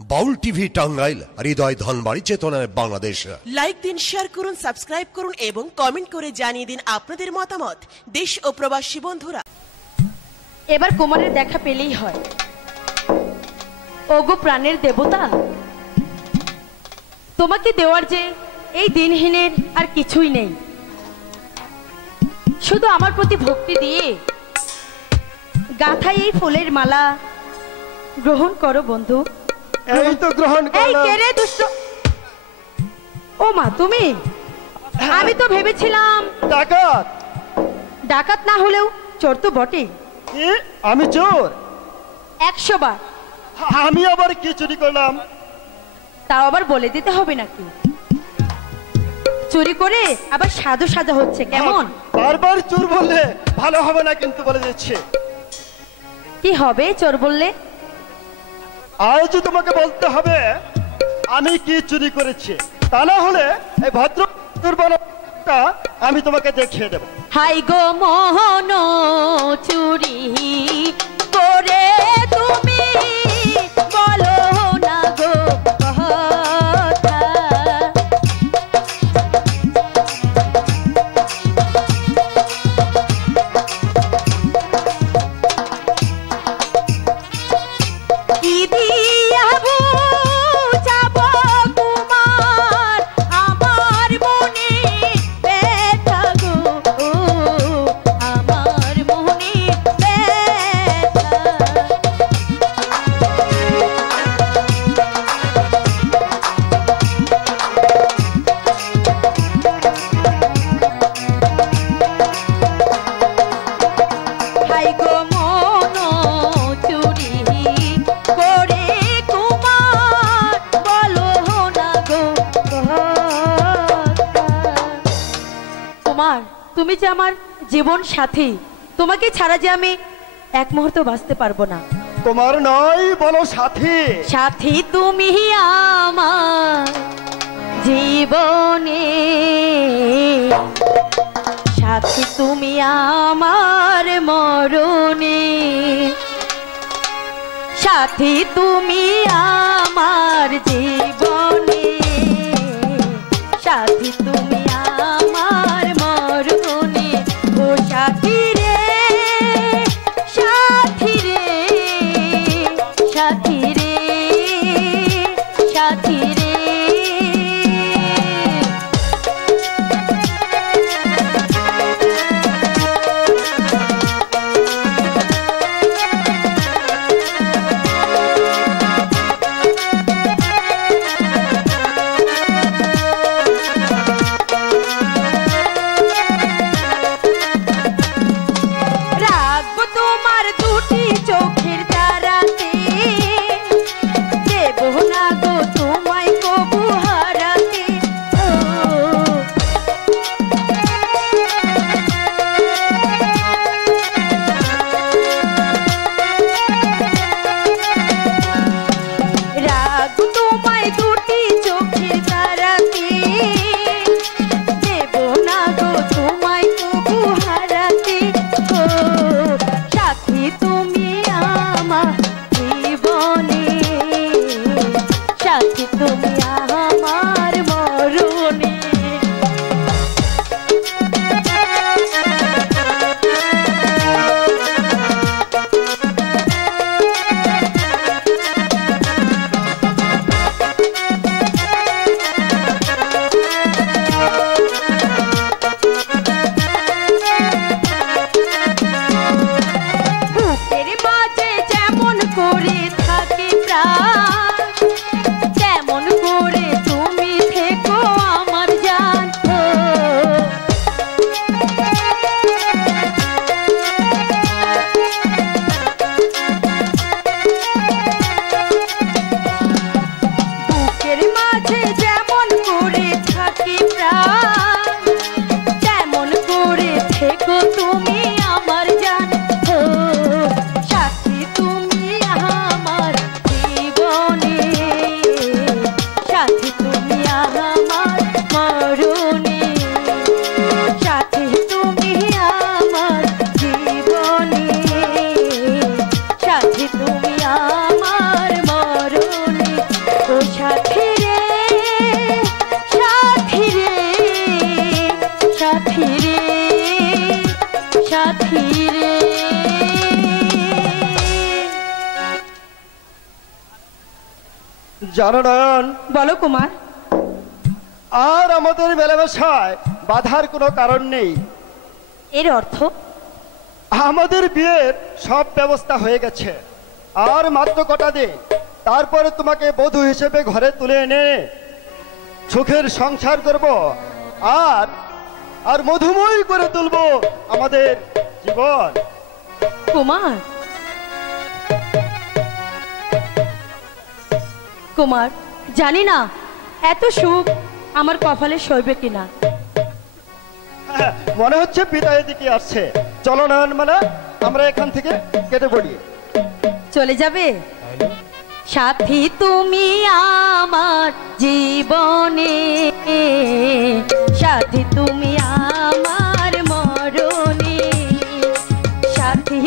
বাউল TV Tangail, হৃদয় ধনবাড়ি, চেতনায় Bangladesh. Like দিন, share করুন, সাবস্ক্রাইব করুন এবং কমেন্ট করে জানিয়ে দিন আপনাদের মতামত। দেশ ও প্রবাসী বন্ধুরা, এবার কুমারের দেখা পেলেই হয়। ওগো প্রাণের দেবতা, তোমাকে দেওয়ার যে এই দিনহীনের আর কিছুই নেই, শুধু আমার প্রতি ভক্তি দিয়ে গাঁথা এই ফুলের মালা গ্রহণ করো বন্ধু। এই তো গ্রহণ করলাম। এই কে রে দুষ্ট? ও মা, তুমি? আমি তো ভেবেছিলাম ডাকাত। ডাকাত না হলেও চোর তো বটে। কি? আমি চোর? 100 বার। আমি আবার কি চুরি করলাম? তাও আবার বলে দিতে হবে নাকি? চুরি করে আবার সাধু সাজা হচ্ছে কেমন? বারবার চোর বললে ভালো হবে না, কিন্তু বলে দিচ্ছি। কি হবে চোর বললে? আজ তোমাকে বলতে হবে আমি কি চুরি করেছি, তা না হলে এই ভদ্র দুর্বলতা আমি তোমাকে দেখিয়ে দেব। হাই গো মোহন, চুরি করে তুমি বলো না গো কথা। কি দিয়া বুঝাবো কুমার আমার মনে ব্যথা গো, আমার মনে ব্যথা। হাই গো মন, চুরি করে কুমার বলো না গো কথা। কুমার, তুমি যে আমার জীবন সাথী, তোমাকে ছাড়া যে আমি এক মুহূর্ত বাঁচতে পারবো না। তোমার নয়, বলো সাথী। সাথী তুমি আমার জীবনে, সাথী তুমি আমার মরণে, সাথী তুমি আমার জীবনে, সাথী তুমি আমার মরণে। ও সাথী রে, সাথী রে, সাথী রে, সাথী রে। রাখবো তোমার দুটি চোখের তারাতে, দেবো না গো তোমার জানো নয়ন, বলো কুমার। আর আমাদের মেলামেশায় বাধার কোনো কারণ নেই। এর অর্থ? আমাদের বিয়ের সব ব্যবস্থা হয়ে গেছে, আর মাত্র কটা দিন, তারপরে তোমাকে বধূ হিসেবে ঘরে তুলে এনে সুখের সংসার করব, আর আর মধুময় করে তুলবো আমাদের জীবন। কুমার, কুমার, জানি না এত সুখ আমার কপালে সইবে কিনা। হ্যাঁ, মনে হচ্ছে বিদায়ের দিকে আসছে। চলো নয়নমালা, আমরা এখান থেকে কেটে পড়ি। চলে যাবে? সাথী তুমি আমার জীবনে, সাথী তুমি আমার মরণে, সাথী